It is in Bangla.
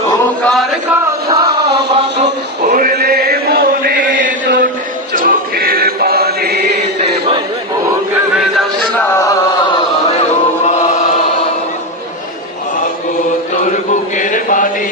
খোকার কথা মাগো পড়লে মনে জোট চোখের পানিতে মুখ ভেজাস না ও মা। মাগো তোর বুকের পানি